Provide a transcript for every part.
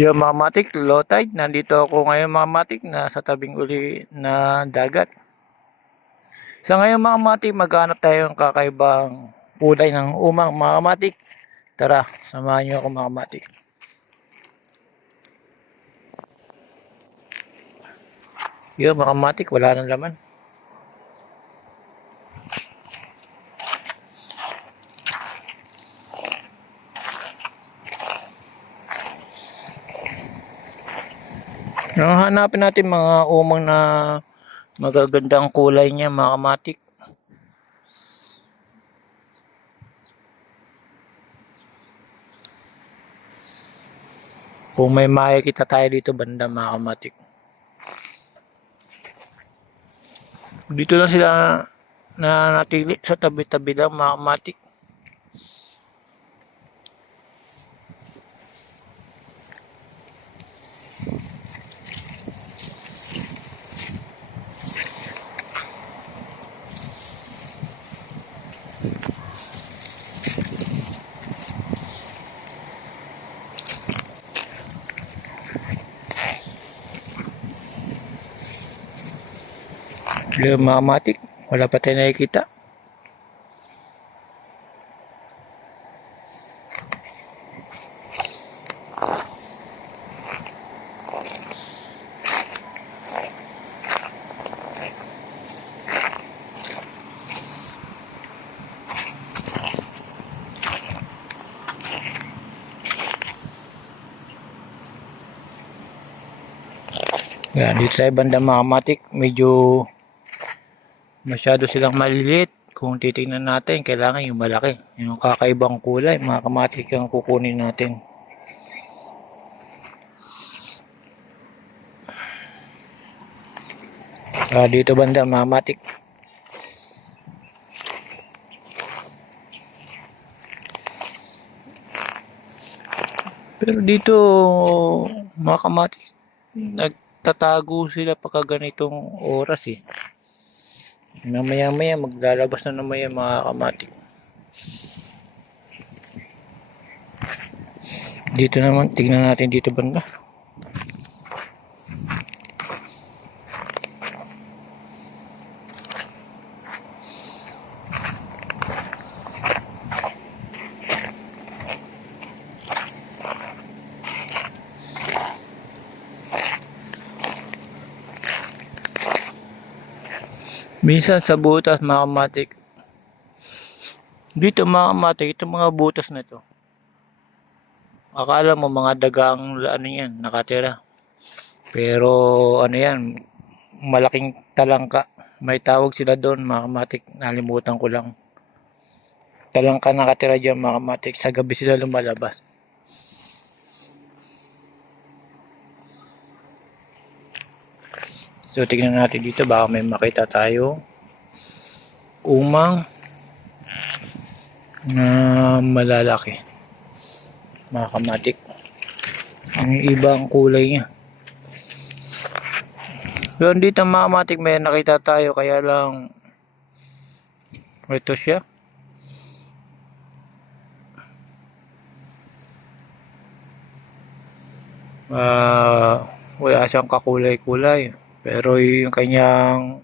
Yung mga matik, low tide. Nandito ako ngayon mga matik na sa tabing uli na dagat. Sa ngayon mga matik, maghanap tayo ng kakaibang kulay ng umang mga matik. Tara, samahan niyo ako mga matik. Yung mga matik, wala nang laman. Hanapin natin mga umang na magaganda ang kulay niya mga kamatik. Kung may makikita tayo dito banda mga kamatik. Dito lang sila natili sa tabi-tabi lang mga kamatik. Yung mga kamatik, wala pa tayo nakikita. Yan, dito sa banda mga kamatik, medyo masyado silang maliliit. Kung titingnan natin, kailangan yung malaki. Yung kakaibang kulay, mga kamatik ang kukunin natin. Dito banda mga kamatik. Pero dito, mga kamatik, nagtatago sila pagka ganitong oras eh. Mamaya-maya maglalabas na naman yung mga kamatik. Dito naman, tingnan natin dito banda. Minsan sa butas mga kamatik. Dito mga kamatik, itong mga butas na ito. Akala mo mga dagang ano yan, nakatira. Pero ano yan, malaking talangka. May tawag sila doon mga kamatik, nalimutan ko lang. Talangka nakatira dyan mga kamatik, sa gabi sila lumalabas. So tingnan natin dito, baka may makita tayo umang na malalaki mga kamatik. Ang ibang kulay niya. Pero dito mga kamatik may nakita tayo, kaya lang ito siya. Wala siyang kakulay-kulay. Pero yung kanyang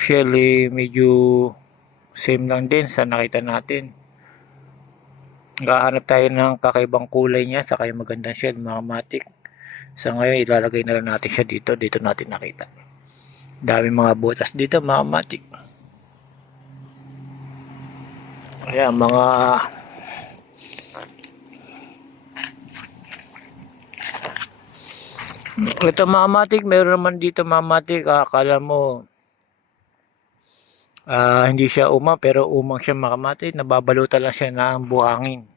shell medyo same lang din sa nakita natin. Hahanap tayo ng kakaibang kulay niya sa kaya magandang shell mga kamatik. Sa ngayon ilalagay na lang natin siya dito. Dito natin nakita. Dami mga butas dito mga kamatik. Ayan mga ito mga kamatik, meron naman dito mga kamatik. Akala mo hindi siya umang, pero umang siya mga kamatik. Nababalutan lang siya ng buhangin.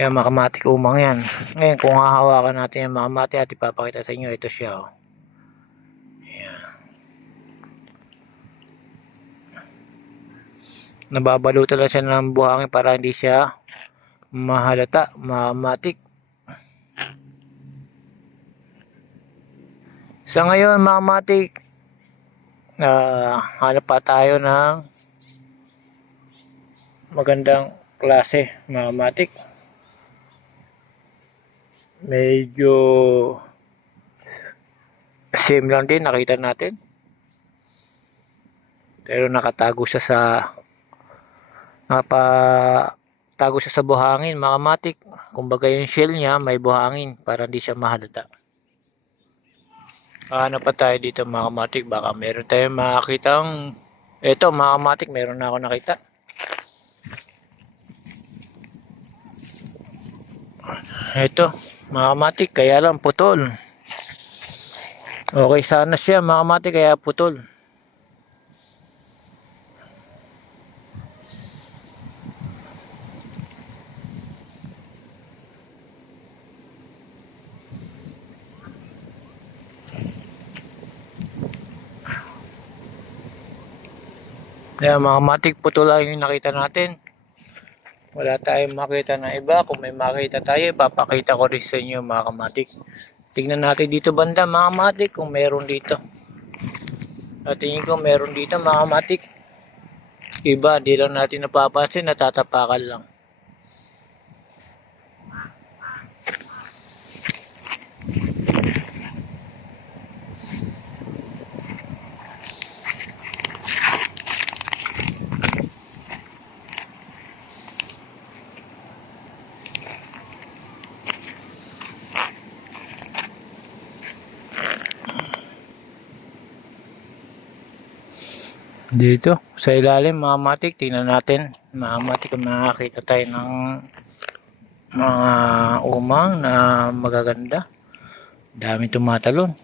Ayan mga kamatik, umang yan. Ngayon kung hahawakan natin yung mga kamatik at ipapakita sa inyo, ito siya. Oh. Ayan. Nababalutan lang siya ng buhangin para hindi siya mahalata mga kamatik. Sa ngayon mga kamatik, Hanap pa tayo ng magandang klase mga matik. Medyo same lang din nakita natin. Pero nakatago siya sa buhangin mga matik. Kumbaga yung shell niya may buhangin para hindi siya mahalata. Ano pa tayo dito mga matik, baka meron tayong makakitang eto mga matik, meron na ako nakita. Eto mga matik, kaya lang putol. Okay sana siya mga matik, kaya putol. Kaya mga matik, putol lang yung nakita natin. Wala tayong makita na iba. Kung may makita tayo, ipapakita ko rin sa inyo mga kamatik. Tignan natin dito banda mga kamatik kung meron dito. At tingin ko meron dito mga kamatik. Iba, di lang natin napapansin, natatapakan lang. Dito sa ilalim mga matik, tingnan natin mga matik kung makakita tayo ng mga umang na magaganda. Dami tumatalon.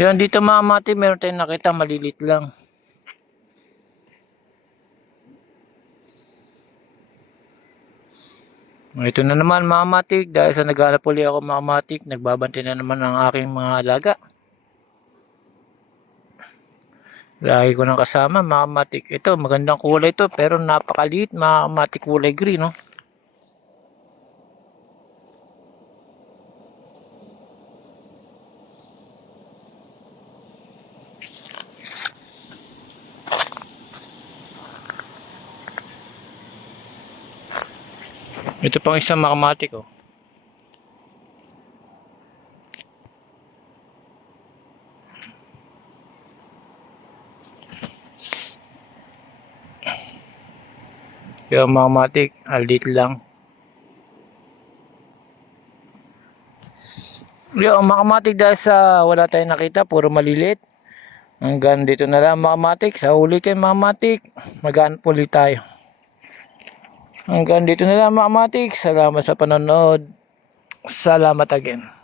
Yan dito mga matik, meron tayong nakita, malilit lang. Ito na naman mga matik, dahil sa naghanap uli ako mga matik, nagbabantay na naman ang aking mga alaga. Lagi ko nang kasama mga matik. Ito magandang kulay ito, pero napakaliit mga matik, kulay green, no? Ito pang isang mga matik, oh. Yung mga matik, alit lang. Yung mga matik, dahil sa wala tayong nakita, puro malilit. Hanggang dito na lang mga matik. Sa ulitin mga matik, maghanap ulit tayo. Hanggang dito na lang mga matik. Salamat sa panonood. Salamat again.